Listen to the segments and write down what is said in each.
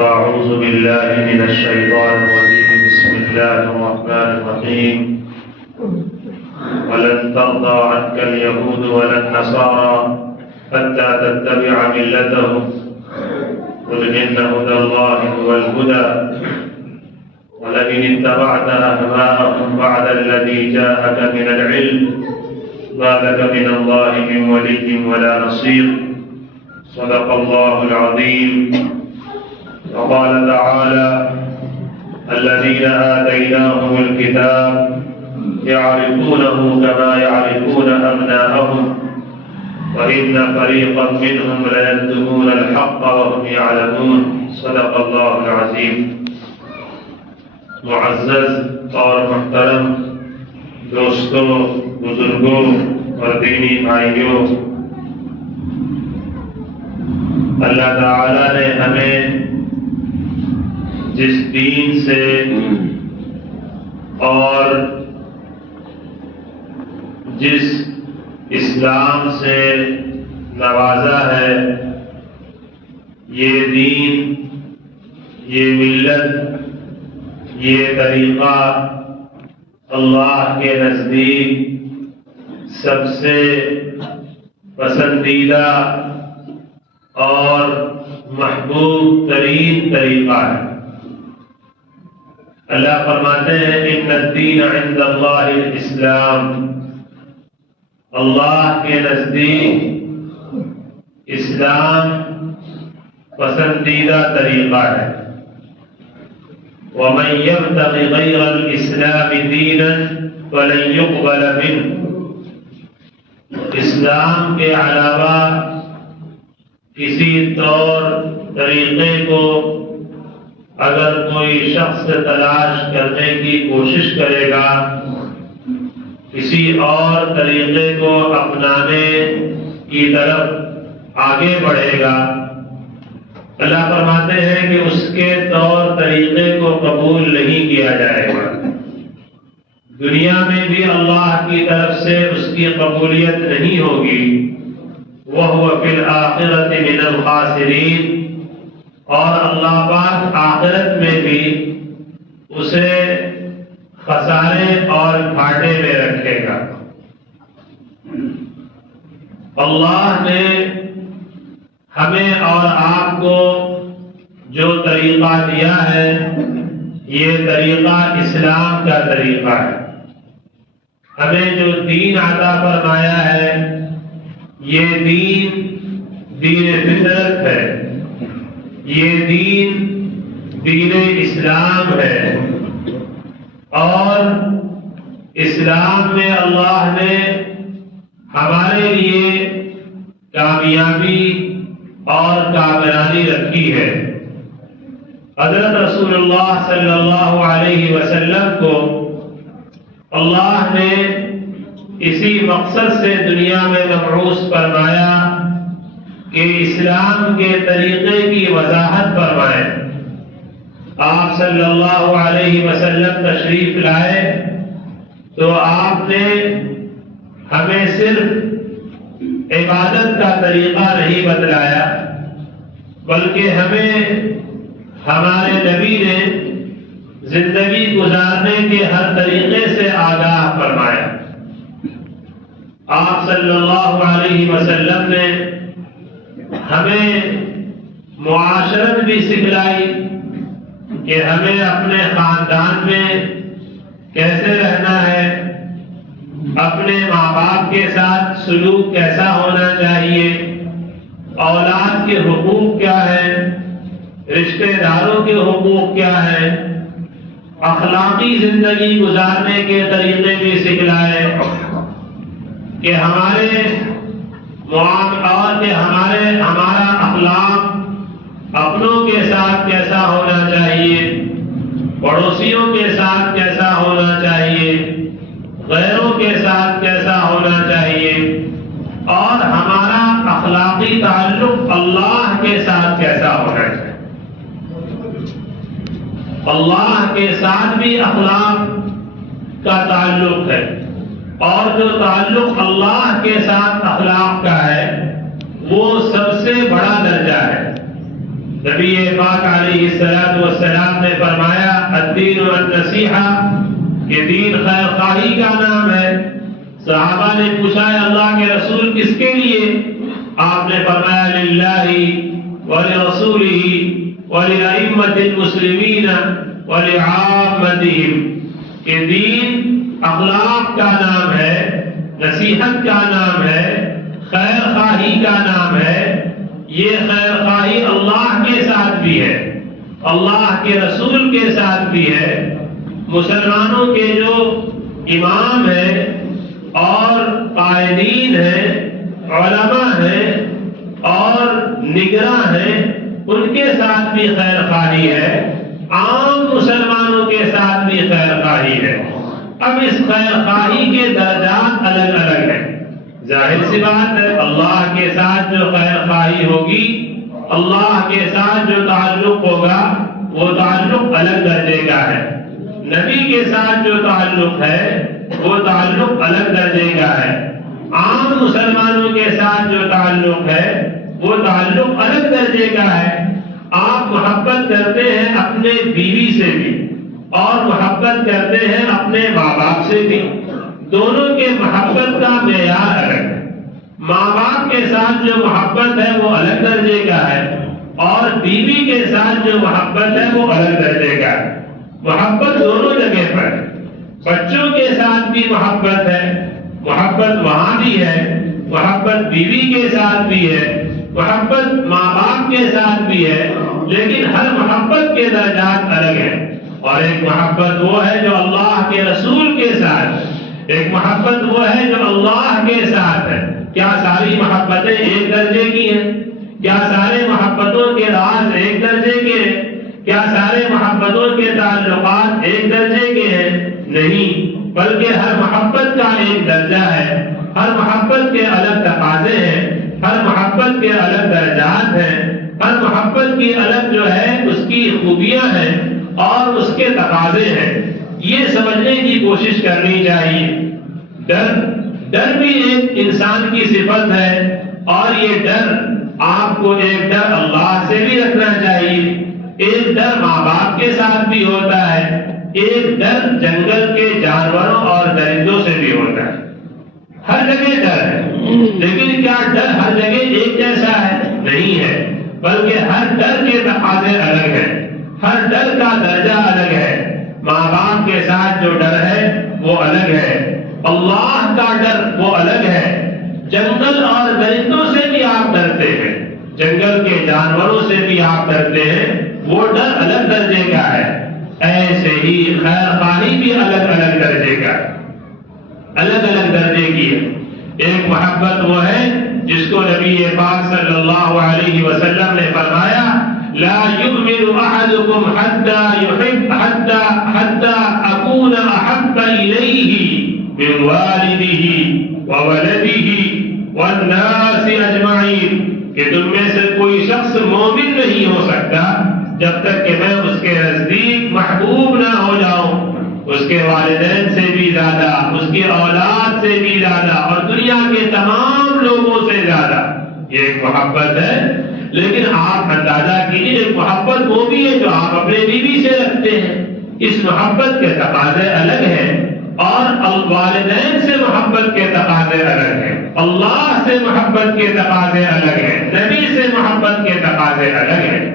أعوذ بالله من الشيطان الرجيم. بسم الله الرحمن الرحيم. ولن ترضى عنك اليهود ولا النصارى حتى تتبع ملتهم قل إن هدى الله هو الهدى ولئن اتبعت أهواءهم بعد الذي جاءك من العلم ما لك من الله من ولي ولا نصير. صدق الله العظيم. وقال تعالى: الذين آتيناهم الكتاب يعرفونه كما يعرفون أبناءهم وإن فريقا منهم ليكتمون الحق وهم يعلمون. صدق الله العظيم. معزز اور محترم دوستوں، بزرگوں اور دینی بھائیوں، اللہ تعالی نے ہمیں جس دین سے اور جس اسلام سے نوازا ہے، یہ دین، یہ ملت، یہ طریقہ اللہ کے نزدیک سب سے پسندیدہ اور محبوب ترین طریقہ ہے۔ اللہ فرماتے ہیں: ان الدین عند اللہ الاسلام، اللہ کے نزدیک اسلام پسندیدہ طریقہ ہے۔ ومن يبتغ غير الاسلام دینا فلن يقبل منه، اسلام کے علاوہ کسی طور طریقے کو اگر کوئی شخص تلاش کرنے کی کوشش کرے گا، کسی اور طریقے کو اپنانے کی طرف آگے بڑھے گا، اللہ فرماتے ہیں کہ اس کے طور طریقے کو قبول نہیں کیا جائے گا۔ دنیا میں بھی اللہ کی طرف سے اس کی قبولیت نہیں ہوگی۔ وَهُوَ فِي الْآخِرَةِ مِنَ الْخَاسِرِينَ، اور اللہ پاک آخرت میں بھی اسے خسارے اور گھاٹے میں رکھے گا۔ اللہ نے ہمیں اور آپ کو جو طریقہ دیا ہے، یہ طریقہ اسلام کا طریقہ ہے۔ ہمیں جو دین عطا فرمایا ہے، یہ دین دین فطرت ہے، یہ دین دین اسلام ہے، اور اسلام میں اللہ نے ہمارے لیے کامیابی اور کامرانی رکھی ہے۔ حضرت رسول اللہ صلی اللہ علیہ وسلم کو اللہ نے اسی مقصد سے دنیا میں مبعوث فرمایا کہ اسلام کے طریقے کی وضاحت فرمائیں۔ آپ صلی اللہ علیہ وسلم تشریف لائے تو آپ نے ہمیں صرف عبادت کا طریقہ نہیں بتلایا، بلکہ ہمیں ہمارے نبی نے زندگی گزارنے کے ہر طریقے سے آگاہ فرمایا۔ آپ صلی اللہ علیہ وسلم نے ہمیں معاشرت بھی سکھلائی کہ ہمیں اپنے خاندان میں کیسے رہنا ہے، اپنے ماں باپ کے ساتھ سلوک کیسا ہونا چاہیے، اولاد کے حقوق کیا ہیں، رشتہ داروں کے حقوق کیا ہیں، اخلاقی زندگی گزارنے کے طریقے بھی سکھلائے کہ ہمارے ہمارا اخلاق اپنوں کے ساتھ کیسا ہونا چاہیے، پڑوسیوں کے ساتھ کیسا ہونا چاہیے، غیروں کے ساتھ کیسا ہونا چاہیے، اور ہمارا اخلاقی تعلق اللہ کے ساتھ کیسا ہونا چاہیے۔ اللہ کے ساتھ بھی اخلاق کا تعلق ہے، اور جو تعلق اللہ کے ساتھ اخلاق کا ہے وہ سب سے بڑا درجہ ہے۔ نبی پاک علیہ الصلوۃ والسلام نے فرمایا الدین النصیحہ، کہ دین خیر خواہی کا نام ہے۔ صحابہ نے پوچھا ہے اللہ کے رسول کس کے لیے؟ آپ نے فرمایا للہ ولرسولہ ولأئمة المسلمین ولعامتہم، کہ دین اخلاق کا نام ہے، نصیحت کا نام ہے، خیر خواہی کا نام ہے۔ یہ خیر خواہی اللہ کے ساتھ بھی ہے، اللہ کے رسول کے ساتھ بھی ہے، مسلمانوں کے جو امام ہیں اور قائدین ہیں، علماء ہیں اور نگراں ہیں، ان کے ساتھ بھی خیر خواہی ہے، عام مسلمانوں کے ساتھ بھی خیر خواہی ہے۔ اب اس خیر خواہی کے درجات الگ الگ ہیں۔ ظاہر سی بات ہے اللہ کے ساتھ جو خیر خواہی ہوگی، اللہ کے ساتھ جو تعلق ہوگا وہ تعلق الگ درجے کا ہے۔ نبی کے ساتھ جو تعلق ہے وہ تعلق الگ درجے کا ہے۔ عام مسلمانوں کے ساتھ جو تعلق ہے وہ تعلق الگ درجے کا ہے۔ آپ محبت کرتے ہیں اپنے بیوی سے بھی اور محبت کرتے ہیں اپنے ماں باپ سے بھی، دونوں کے محبت کا معیار الگ ہے۔ ماں باپ کے ساتھ جو محبت ہے وہ الگ درجے کا ہے اور بیوی کے ساتھ جو محبت ہے وہ الگ درجے کا ہے۔ محبت دونوں جگہ پر ہے۔ بچوں کے ساتھ بھی محبت ہے، محبت وہاں بھی ہے، محبت بیوی کے ساتھ بھی ہے، محبت ماں باپ کے ساتھ بھی ہے، لیکن ہر محبت کے درجات الگ ہیں۔ اور ایک محبت وہ ہے جو اللہ کے رسول کے ساتھ، ایک محبت وہ ہے جو اللہ کے ساتھ ہے۔ کیا ساری محبتیں ایک درجے کی ہیں؟ کیا سارے محبتوں کے راز ایک درجے کے ہیں؟ کیا سارے محبتوں کے تعلقات ایک درجے کے ہیں؟ نہیں، بلکہ ہر محبت کا ایک درجہ ہے، ہر محبت کے الگ تقاضے ہیں، ہر محبت کے الگ درجات ہیں، ہر محبت کی الگ جو ہے اس کی خوبیاں ہیں اور اس کے تقاضے ہیں۔ یہ سمجھنے کی کوشش کرنی چاہیے۔ ڈر بھی ایک انسان کی صفت ہے اور یہ ڈر آپ کو ایک ڈر اللہ سے بھی رکھنا چاہیے۔ ایک ڈر ماں باپ کے ساتھ بھی ہوتا ہے، ایک ڈر جنگل کے جانوروں اور درندوں سے بھی ہوتا ہے۔ ہر جگہ ڈر ہے، لیکن کیا ڈر ہر جگہ ایک جیسا ہے؟ نہیں ہے، بلکہ ہر ڈر کے تقاضے الگ ہیں، ہر ڈر کا درجہ الگ ہے۔ ماں باپ کے ساتھ جو ڈر ہے وہ الگ ہے، اللہ کا ڈر وہ الگ ہے۔ جنگل اور درندوں سے بھی آپ ڈرتے ہیں، جنگل کے جانوروں سے بھی آپ ڈرتے ہیں، وہ ڈر الگ درجے کا ہے۔ ایسے ہی خیر خواہی بھی الگ الگ درجے کا ہے، الگ الگ درجے کی ہے۔ ایک محبت وہ ہے جس کو نبی پاک صلی اللہ علیہ وسلم نے فرمایا لا يؤمن احدكم حتى اكون احب اليه من والده وولده والناس اجمعین، کہ تم میں سے کوئی شخص مومن نہیں ہو سکتا جب تک کہ میں اس کے نزدیک محبوب نہ ہو جاؤں، اس کے والدین سے بھی زیادہ، اس کی اولاد سے بھی زیادہ اور دنیا کے تمام لوگوں سے زیادہ۔ یہ ایک محبت ہے، لیکن آپ اندازہ کیجیے ایک محبت وہ بھی ہے جو آپ اپنے بیوی سے رکھتے ہیں، اس محبت کے تقاضے الگ ہیں، اور والدین سے محبت کے تقاضے الگ ہیں، اللہ سے محبت کے تقاضے الگ ہیں، نبی سے محبت کے تقاضے الگ ہیں۔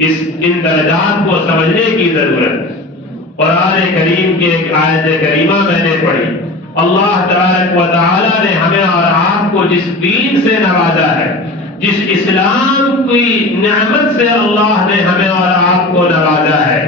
ان درجات کو سمجھنے کی ضرورت ہے۔ قرآن کریم کے ایک آیت کریمہ میں نے پڑھی، اللہ تبارک و تعالی نے ہمیں اور آپ کو جس دین سے نوازا ہے، جس اسلام کی نعمت سے اللہ نے ہمیں اور آپ کو نوازا ہے،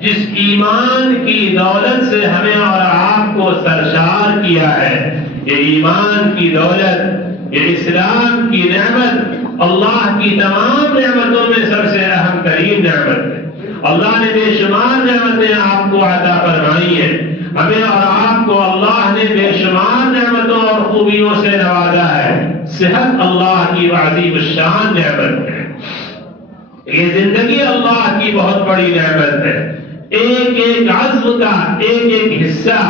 جس ایمان کی دولت سے ہمیں اور آپ کو سرشار کیا ہے، یہ ایمان کی دولت، یہ اسلام کی نعمت اللہ کی تمام نعمتوں میں سب سے اہم ترین نعمت ہے۔ اللہ نے بے شمار نعمتیں آپ کو عطا فرمائی ہیں، ہمیں اور آپ کو اللہ نے بے شمار نعمتوں اور خوبیوں سے نوازا ہے۔ صحت اللہ کی عظیم الشان نعمت ہے، یہ زندگی اللہ کی بہت بڑی نعمت ہے۔ ایک ایک عضو کا ایک ایک حصہ،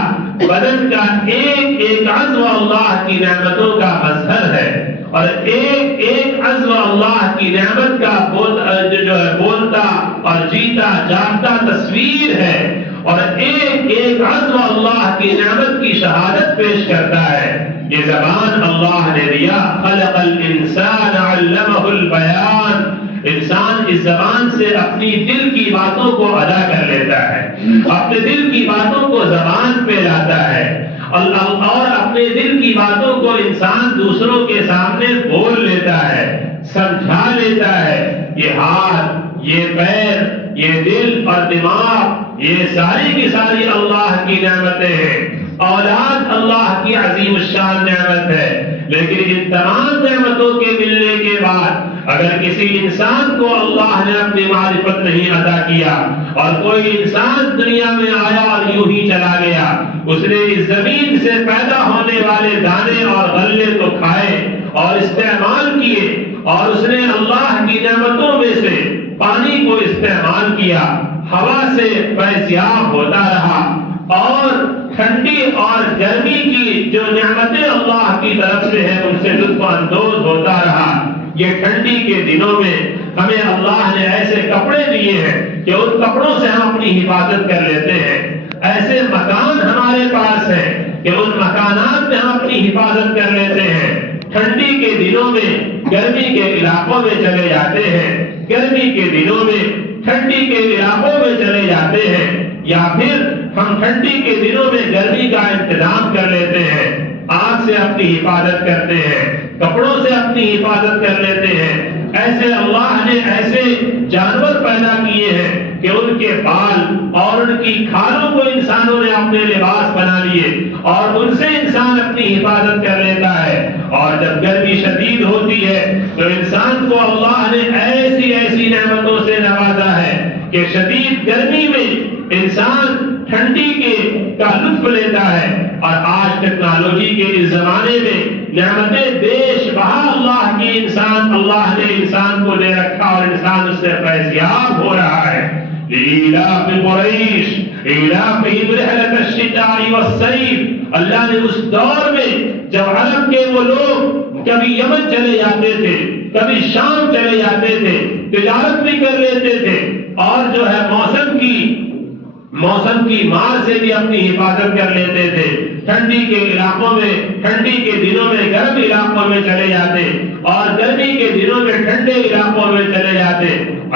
بدن کا ایک ایک عضو اللہ کی نعمتوں کا مظہر ہے، اور ایک ایک عزم اللہ کی نعمت کا بولتا اور جیتا جاگتا تصویر ہے، اور ایک ایک عزم اللہ کی نعمت کی شہادت پیش کرتا ہے۔ یہ زبان اللہ نے دیا، خلق الانسان علمہ البیان، انسان اس زبان سے اپنی دل کی باتوں کو ادا کر لیتا ہے، اپنے دل کی باتوں کو زبان پہ لاتا ہے، اور اپنے دل کی باتوں کو انسان دوسروں کے سامنے بول لیتا ہے، سمجھا لیتا ہے۔ یہ ہاتھ، یہ پیر، یہ دل اور دماغ، یہ ساری کی ساری اللہ کی نعمتیں ہیں۔ اولاد اللہ کی عظیم الشان نعمت ہے، لیکن ان تمام نعمتوں کے ملنے کے بعد اگر کسی انسان کو اللہ نے اپنی معرفت نہیں عطا کیا، اور کوئی انسان دنیا میں آیا اور یوں ہی چلا گیا، اس نے اس زمین سے پیدا ہونے والے دانے اور غلے تو کھائے اور استعمال کیے، اور اس نے اللہ کی نعمتوں میں سے پانی کو استعمال کیا، ہوا سے فیضیاب ہوتا رہا، اور ٹھنڈی اور گرمی کی جو نعمتیں اللہ کی طرف سے ہیں ان سے لطف اندوز ہوتا رہا۔ یہ ٹھنڈی کے دنوں میں ہمیں اللہ نے ایسے کپڑے دیے ہیں کہ ان کپڑوں سے ہم اپنی حفاظت کر لیتے ہیں، ایسے مکان ہمارے پاس ہیں کہ ان مکانات میں ہم اپنی حفاظت کر لیتے ہیں۔ ٹھنڈی کے دنوں میں گرمی کے علاقوں میں چلے جاتے ہیں، گرمی کے دنوں میں ٹھنڈی کے علاقوں میں چلے جاتے ہیں، یا پھر ہم ٹھنڈی کے دنوں میں گرمی کا انتظام کر لیتے ہیں، آگ سے اپنی حفاظت کرتے ہیں، کپڑوں سے اپنی حفاظت کر لیتے ہیں۔ ایسے اللہ نے ایسے جانور پیدا کیے ہیں کہ ان کے بال اور ان کی کھالوں کو انسانوں نے اپنے لباس بنا لیے، اور ان سے انسان اپنی حفاظت کر لیتا ہے۔ اور جب گرمی شدید ہوتی ہے تو انسان کو اللہ نے ایسی ایسی نعمتوں سے نوازا ہے کہ شدید گرمی میں انسان ٹھنڈی کا لطف لیتا ہے۔ اور آج ٹیکنالوجی کے اس زمانے میں نعمتیں بیش بہا اللہ نے انسان کو دے رکھا، اور انسان اس سے فیضیاب ہو رہا ہے۔ لإيلاف قریش إيلافهم رحلة الشتاء والصيف، اللہ نے اس دور میں جب عرب کے وہ لوگ کبھی یمن چلے جاتے تھے، کبھی شام چلے جاتے تھے، تجارت بھی کر لیتے تھے، اور جو ہے موسم کی مار سے بھی اپنی حفاظت کر لیتے تھے، ٹھنڈی کے علاقوں میں، ٹھنڈی کے دنوں میں گرم علاقوں میں چلے جاتے، اور گرمی کے دنوں میں ٹھنڈے علاقوں میں چلے جاتے۔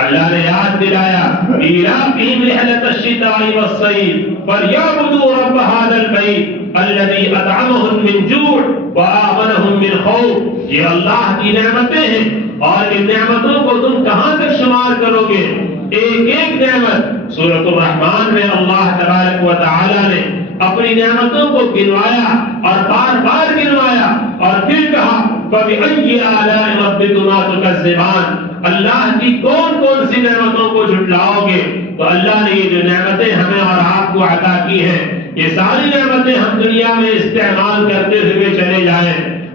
اللہ نے یاد دلایا، إيلافهم رحلة الشتاء والصيف فليعبدوا رب هذا البيت الذي أطعمهم من جوع وآمنهم من خوف۔ یہ اللہ کی نعمتیں ہیں، اور ان نعمتوں کو تم کہاں تک شمار کرو گے؟ ایک ایک نعمت سورۃ الرحمن میں اللہ تبارک و تعالی نے اپنی نعمتوں کو گنوایا اور بار بار گنوایا، اور پھر کہا فَبِأَيِّ آلَاءِ رَبِّكُمَا تُكَذِّبَانِ، اللہ کی کون کون سی نعمتوں کو جھٹلاؤ گے؟ تو اللہ نے یہ جو نعمتیں ہمیں اور آپ کو عطا کی ہیں، یہ ساری نعمتیں ہم دنیا میں استعمال کرتے ہوئے چلے جائیں۔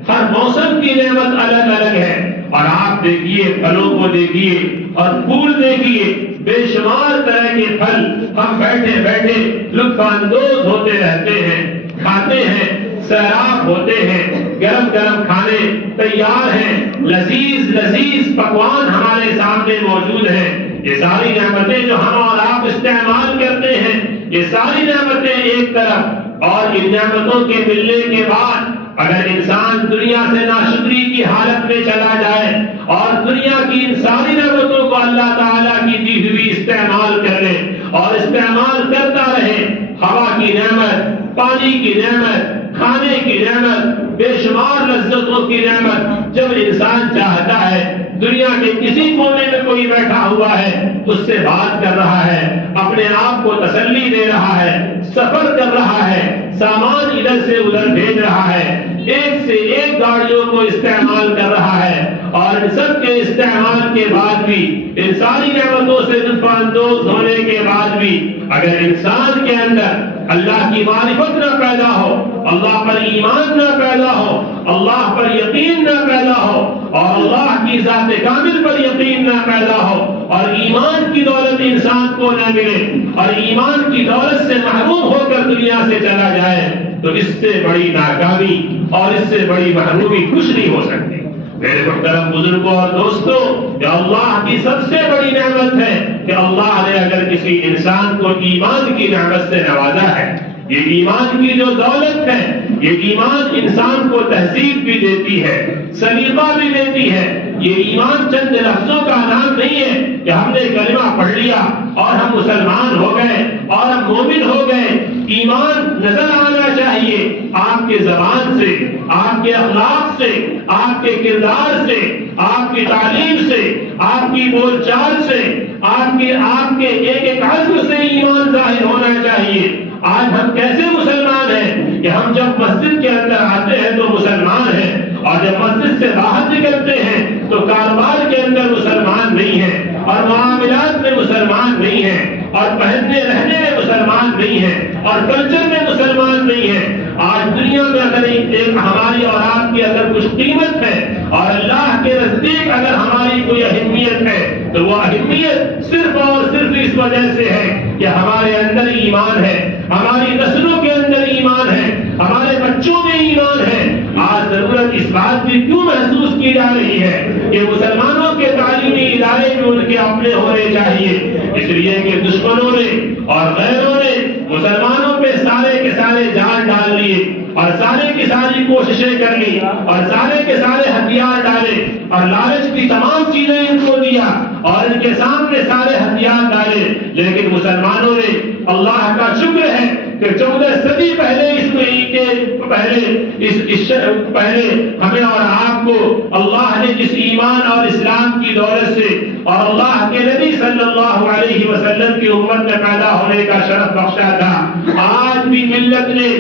ہر موسم کی نعمت الگ الگ ہے، اور آپ دیکھیے پھلوں کو دیکھیے اور پھول دیکھیے، بے شمار طرح کے پھل ہم بیٹھے بیٹھے لطف اندوز ہوتے رہتے ہیں، کھاتے ہیں، سیراب ہوتے ہیں، گرم گرم کھانے تیار ہیں، لذیذ لذیذ پکوان ہمارے سامنے موجود ہیں۔ یہ ساری نعمتیں جو ہم اور آپ استعمال کرتے ہیں، یہ ساری نعمتیں ایک طرف، اور ان نعمتوں کے ملنے کے بعد اگر انسان دنیا سے ناشکری کی حالت میں چلا جائے اور دنیا کی ان ساری نعمتوں کو اللہ تعالیٰ کی دی ہوئی استعمال کر لے اور استعمال کرتا رہے، ہوا کی نعمت، پانی کی نعمت، کھانے کی نعمت، بے شمار لذتوں کی نعمت، جب انسان چاہتا ہے دنیا کے کسی کونے میں کوئی بیٹھا ہوا ہے اس سے بات کر رہا ہے، اپنے آپ کو تسلی دے رہا ہے، سفر کر رہا ہے، سامان ادھر سے ادھر بھیج رہا ہے، ایک سے ایک گاڑیوں کو استعمال کر رہا ہے، اور ان سب کے استعمال کے بعد بھی، ان ساری نعمتوں سے لطف اندوز ہونے کے بعد بھی اگر انسان کے اندر اللہ کی معرفت نہ پیدا ہو، اللہ پر ایمان نہ پیدا ہو، اللہ پر یقین نہ پیدا ہو، اور اللہ کی ذات کامل پر یقین نہ پیدا ہو، اور ایمان کی دولت انسان کو نہ ملے، اور ایمان کی دولت سے محروم ہو کر دنیا سے چلا جائے، تو اس سے بڑی ناکامی اور اس سے بڑی محرومی کچھ نہیں ہو سکتی۔ میرے محترم بزرگوں اور دوستوں، یہ اللہ کی سب سے بڑی نعمت ہے کہ اللہ نے اگر کسی انسان کو ایمان کی نعمت سے نوازا ہے، یہ ایمان کی جو دولت ہے، یہ ایمان انسان کو تہذیب بھی دیتی ہے، سلیقہ بھی دیتی ہے۔ یہ ایمان چند لفظوں کا نام نہیں ہے کہ ہم نے کلمہ پڑھ لیا اور ہم مسلمان ہو گئے اور ہم مومن ہو گئے۔ ایمان نظر آنا چاہیے آپ کے زبان سے، آپ کے اخلاق سے، آپ کے کردار سے، آپ کی تعلیم سے، آپ کی بول چال سے، آپ کے ایک ایک عزم سے ایمان ظاہر ہونا چاہیے۔ آج ہم کیسے مسلمان ہیں کہ ہم جب مسجد کے اندر آتے ہیں تو مسلمان ہیں، اور جب مسجد سے باہر نکلتے ہیں تو کاروبار کے اندر مسلمان نہیں ہیں، اور معاملات میں مسلمان نہیں ہیں، اور پہننے رہنے میں مسلمان نہیں ہیں، اور کلچر میں مسلمان نہیں ہیں۔ آج دنیا میں اگر ہماری اور آپ کی اگر کچھ قیمت ہے اور اللہ کے نزدیک اگر ہماری کوئی اہمیت ہے تو وہ اہمیت صرف اور صرف اس وجہ سے ہے کہ ہمارے اندر ایمان ہے، ہماری نسلوں کے اندر ایمان ہے، ہمارے بچوں میں ایمان ہے۔ آج ضرورت اس بات کی کیوں محسوس کی جا رہی ہے کہ مسلمانوں کے تعلیمی ادارے بھی ان کے اپنے ہونے چاہیے، اس لیے کہ دشمنوں نے اور غیروں نے مسلمانوں پہ سارے کے سارے جال ڈال لیے، اور سارے کی ساری کوششیں کر لی، اور سارے کے سارے ہتھیار ڈالے، اور لالچ کی تمام چیزیں ان کو دیا، اور ان کے سامنے سارے ہتھیار ڈالے۔ لیکن مسلمانوں نے، اللہ کا شکر ہے کہ 14 صدی پہلے پہلے ہمیں اور آپ کو اللہ نے جس ایمان اور اسلام کی دولت سے اور اللہ کے نبی صلی اللہ علیہ وسلم کی امت میں پیدا ہونے کا شرف بخشا تھا، آج بھی ملت نے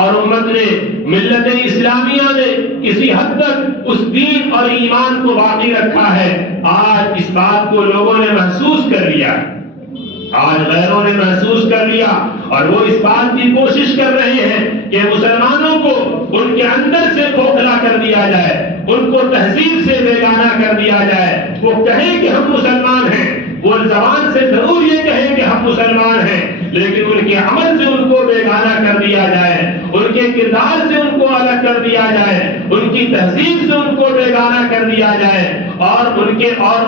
اور امت نے، ملت اسلامیہ نے کسی حد تک اس دین اور ایمان کو باقی رکھا ہے۔ آج اس بات کو لوگوں نے محسوس کر لیا، آج غیروں نے محسوس کر لیا، اور وہ اس بات کی کوشش کر رہے ہیں کہ مسلمانوں کو ان کے اندر سے کھوکھلا کر دیا جائے، ان کو تہذیب سے بیگانہ کر دیا جائے۔ وہ کہیں کہ ہم مسلمان ہیں، وہ زبان سے ضرور یہ کہیں کہ ہم مسلمان ہیں، لیکن ان کے عمل سے ان کو بیگانہ کر دیا جائے، ان کے کردار سے ان کو الگ کر دیا جائے، ان کی تہذیب سے ان کو بیگانہ کر دیا جائے، اور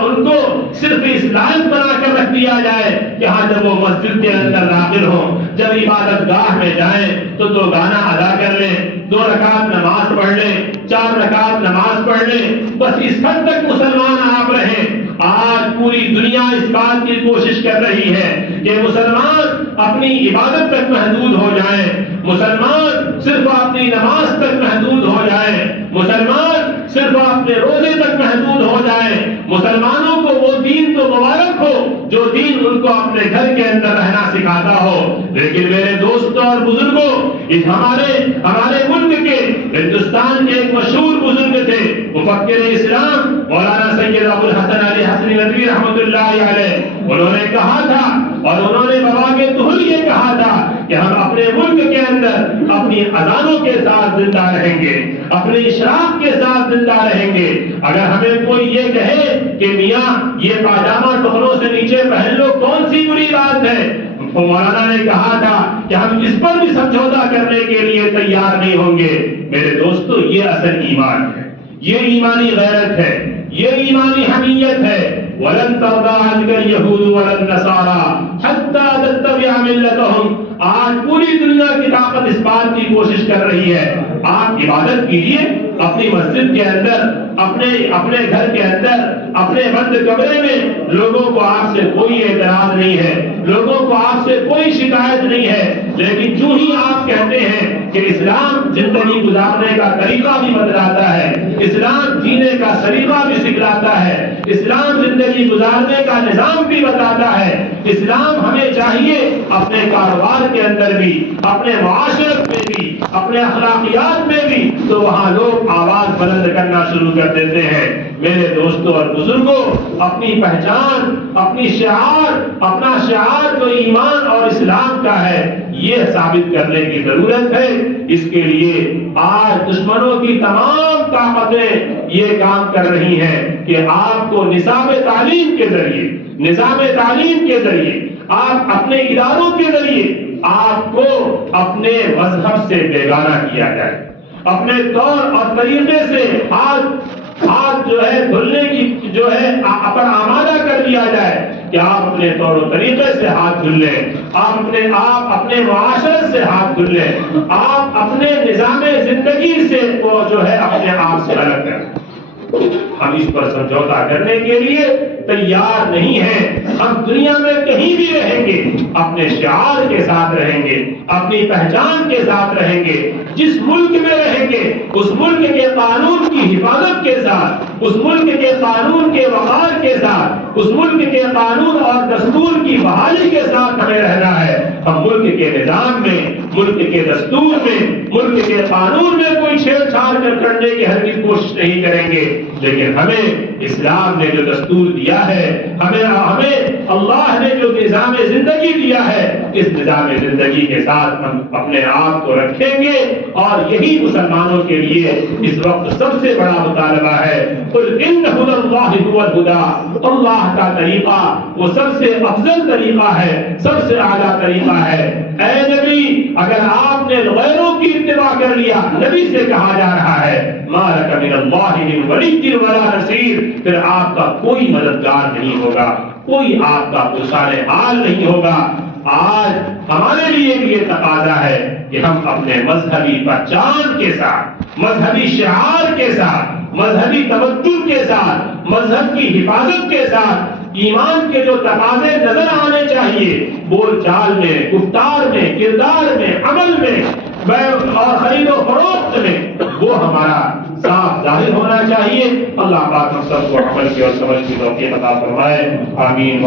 ان کو صرف اس لائق بنا کر رکھ دیا جائے کہ ہاں جب وہ مسجد کے اندر داخل ہوں، جب عبادت گاہ میں جائیں تو 2 گانا ادا کر لیں، 2 رکعت نماز پڑھ لیں، 4 رکعت نماز پڑھ لیں، بس اس حد تک مسلمان آپ رہیں۔ آج پوری دنیا اس بات کی کوشش کر رہی ہے کہ مسلمان اپنی عبادت تک محدود ہو جائیں، مسلمان صرف اپنی نماز تک محدود ہو جائیں، مسلمان صرف اپنے روزے تک محدود ہو جائیں۔ مسلمانوں کو وہ دین تو مبارک ہو جو دین ان کو اپنے گھر کے اندر رہنا سکھاتا ہو، لیکن میرے دوستوں اور بزرگوں، اس ہمارے ملک کے ہندوستان کے ایک مشہور بزرگ تھے، مفکر اسلام مولانا سید ابو الحسن علی حسنی ندوی رحمۃ اللہ علیہ۔ انہوں نے کہا تھا، اور انہوں نے بابا کے طہل یہ کہا تھا کہ ہم اپنے ملک کے اندر اپنی اذانوں کے ساتھ زندہ رہیں گے، اپنے اشراق کے ساتھ زندہ رہیں گے۔ اگر ہمیں کوئی یہ کہے کہ میاں یہ پاجامہ ٹخنوں سے نیچے پہن لو، کون سی بری بات ہے؟ مولانا نے کہا تھا کہ ہم اس پر بھی سمجھوتا کرنے کے لیے تیار نہیں ہوں گے۔ میرے دوستو، یہ اصل ایمان ہے، یہ ایمانی غیرت ہے، یہ ایمانی حمیت ہے۔ وَلَن تَرْضَىٰ عَنْكَ الْيَهُودُ وَلَا النَّصَارَىٰ حَتَّىٰ تَتَّبِعَ مِلَّتَهُمْ۔ آج پوری دنیا کی طاقت اس بات کی کوشش کر رہی ہے، آپ عبادت کیجیے اپنی مسجد کے اندر، اپنے گھر کے اندر، اپنے بند کمرے میں، لوگوں کو آپ سے کوئی اعتراض نہیں ہے، لوگوں کو آپ سے کوئی شکایت نہیں ہے، لیکن جو ہی آپ کہتے ہیں کہ اسلام زندگی گزارنے کا طریقہ بھی بدلاتا ہے، اسلام جینے کا سلیقہ بھی سکھلاتا ہے، اسلام زندگی گزارنے کا نظام بھی بتاتا ہے، اسلام ہمیں چاہیے اپنے کاروبار کے اندر بھی، اپنے معاشرت میں بھی، اپنے اخلاقیات میں بھی، تو وہاں لوگ آواز بلند کرنا شروع کر دیتے ہیں۔ میرے دوستوں اور بزرگوں، اپنی پہچان، اپنا شعار جو ایمان اور اسلام کا ہے، یہ ثابت کرنے کی ضرورت ہے۔ اس کے لیے آج دشمنوں کی تمام طاقتیں یہ کام کر رہی ہیں کہ آپ کو نظام تعلیم کے ذریعے آپ اپنے اداروں کے ذریعے آپ کو اپنے مذہب سے بیگانہ کیا جائے، اپنے طور اور طریقے سے آج ہاتھ جو ہے دھلنے کی جو ہے پر آمادہ کر دیا جائے کہ آپ اپنے طور و طریقے سے ہاتھ دھل لیں، آپ اپنے معاشرت سے ہاتھ دھل لیں، آپ اپنے نظام زندگی سے وہ جو ہے اپنے آپ سے الگ کریں۔ ہم اس پر سمجھوتا کرنے کے لیے تیار نہیں ہیں۔ ہم دنیا میں کہیں بھی رہیں گے اپنے شعار کے ساتھ رہیں گے، اپنی پہچان کے ساتھ رہیں گے، جس ملک میں رہیں گے اس ملک کے قانون کی حفاظت کے ساتھ، اس ملک کے قانون کے وقار کے ساتھ، اس ملک کے قانون اور دستور کی بحالی کے ساتھ ہمیں رہنا ہے۔ ہم ملک کے نظام میں، ملک کے دستور میں، ملک کے قانون میں کوئی چھیڑ چھاڑ کرنے کی ہرگز کوشش نہیں کریں گے، لیکن ہمیں اسلام نے جو دستور دیا ہے، ہمیں اللہ نے جو نظام زندگی دیا ہے، اس نظام زندگی کے ساتھ ہم اپنے آپ کو رکھیں گے، اور یہی مسلمانوں کے لیے اس وقت سب سے بڑا مطالبہ ہے۔ قل ان ھدی اللہ ھو الھدی، اللہ کا طریقہ وہ سب سے افضل طریقہ ہے، سب سے اعلیٰ طریقہ ہے۔ اے نبی، اگر آپ نے غیروں کی اتباع کر لیا، نبی سے کہا جا رہا ہے ما لک من اللہ من ولی ولا نصیر، پھر آپ کا کوئی مددگار نہیں ہوگا، کوئی آپ کا پرسان حال نہیں ہوگا۔ آج ہمارے لیے بھی یہ تقاضا ہے کہ ہم اپنے مذہبی پہچان کے ساتھ، مذہبی شعار کے ساتھ، مذہبی توجہ کے ساتھ، مذہب کی حفاظت کے ساتھ، ایمان کے جو تقاضے نظر آنے چاہیے بول چال میں، گفتار میں، کردار میں، عمل میں اور خرید و فروخت میں، وہ ہمارا صاف ظاہر ہونا چاہیے۔ اللہ پاک ہم سب کو عمل کی اور سمجھ کی توفیق عطا فرمائے۔ آمین۔